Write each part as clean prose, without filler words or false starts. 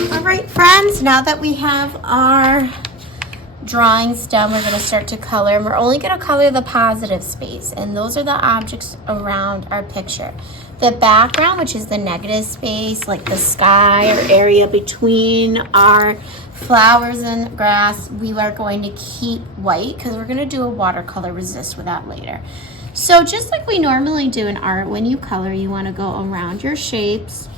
All right, friends, now that we have our drawings done, we're going to start to color. And we're only going to color the positive space, and those are the objects around our picture. The background, which is the negative space, like the sky or area between our flowers and grass, we are going to keep white because we're going to do a watercolor resist with that later. So just like we normally do in art, when you color, you want to go around your shapes,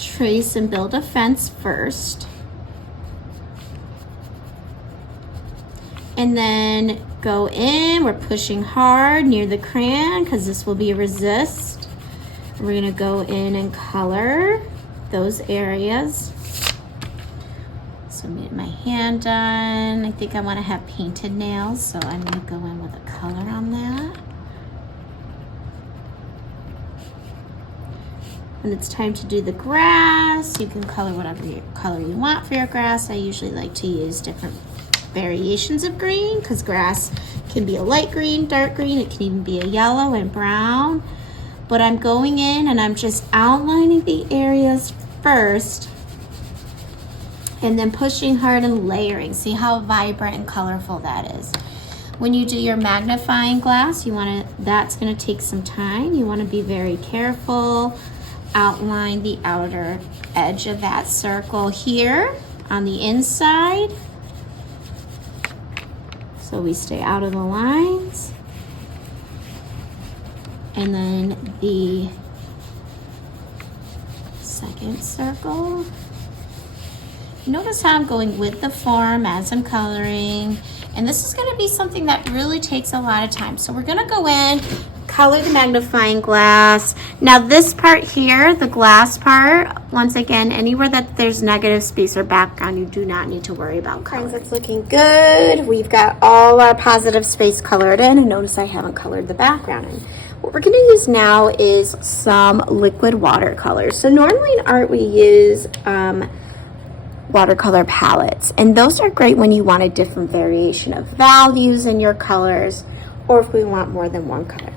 trace and build a fence first, and then go in. We're pushing hard near the crayon because this will be a resist. We're going to go in and color those areas. So I'm getting my hand done. I think I want to have painted nails, so I'm going to go in with a color on that. When it's time to do the grass, you can color whatever color you want for your grass. I usually like to use different variations of green because grass can be a light green, dark green, it can even be a yellow and brown. But I'm going in and I'm just outlining the areas first and then pushing hard and layering. See how vibrant and colorful that is. When you do your magnifying glass, that's going to take some time. You want to be very careful. Outline the outer edge of that circle here on the inside, so we stay out of the lines. And then the second circle. Notice how I'm going with the form as I'm coloring, and this is going to be something that really takes a lot of time. So we're going to go in, color the magnifying glass. Now this part here, the glass part, once again, anywhere that there's negative space or background, you do not need to worry about coloring. It's looking good. We've got all our positive space colored in, and notice I haven't colored the background in. What we're going to use now is some liquid watercolors. So normally in art we use watercolor palettes, and those are great when you want a different variation of values in your colors, or if we want more than one color.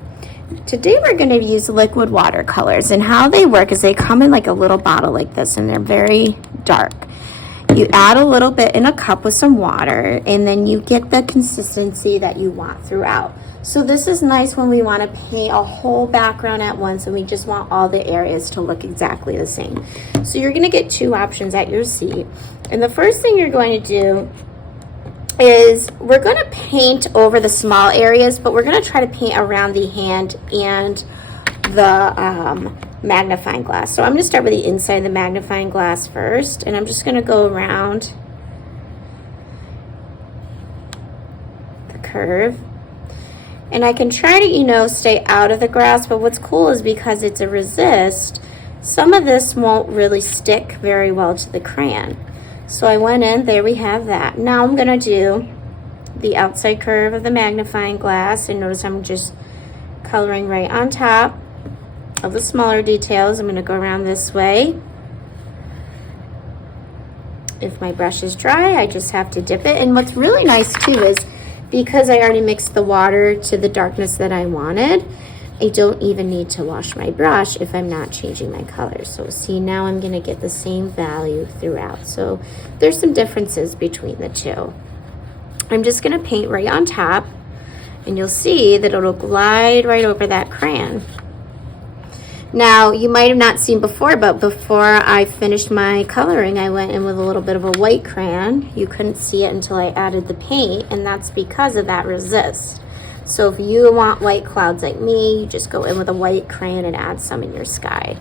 Today we're going to use liquid watercolors, and how they work is they come in like a little bottle like this, and they're very dark. You add a little bit in a cup with some water, and then you get the consistency that you want throughout. So this is nice when we want to paint a whole background at once and we just want all the areas to look exactly the same. So you're going to get two options at your seat, and the first thing you're going to do is we're going to paint over the small areas, but we're going to try to paint around the hand and the magnifying glass. So I'm going to start with the inside of the magnifying glass first, and I'm just going to go around the curve. And I can try to, stay out of the grass, but what's cool is because it's a resist, some of this won't really stick very well to the crayon. So I went in, there we have that. Now I'm gonna do the outside curve of the magnifying glass, and notice I'm just coloring right on top of the smaller details. I'm gonna go around this way. If my brush is dry, I just have to dip it. And what's really nice too is because I already mixed the water to the darkness that I wanted, I don't even need to wash my brush if I'm not changing my color. So see, now I'm gonna get the same value throughout. So there's some differences between the two. I'm just gonna paint right on top, and you'll see that it'll glide right over that crayon. Now, you might have not seen before, but before I finished my coloring, I went in with a little bit of a white crayon. You couldn't see it until I added the paint, and that's because of that resist. So if you want white clouds like me, you just go in with a white crayon and add some in your sky.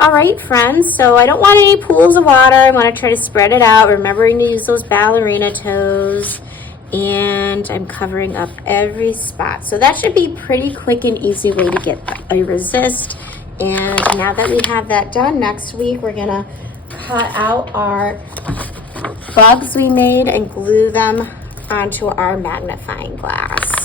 All right, friends, so I don't want any pools of water. I want to try to spread it out, remembering to use those ballerina toes. And I'm covering up every spot. So that should be a pretty quick and easy way to get a resist. And now that we have that done, next week we're gonna cut out our bugs we made and glue them onto our magnifying glass.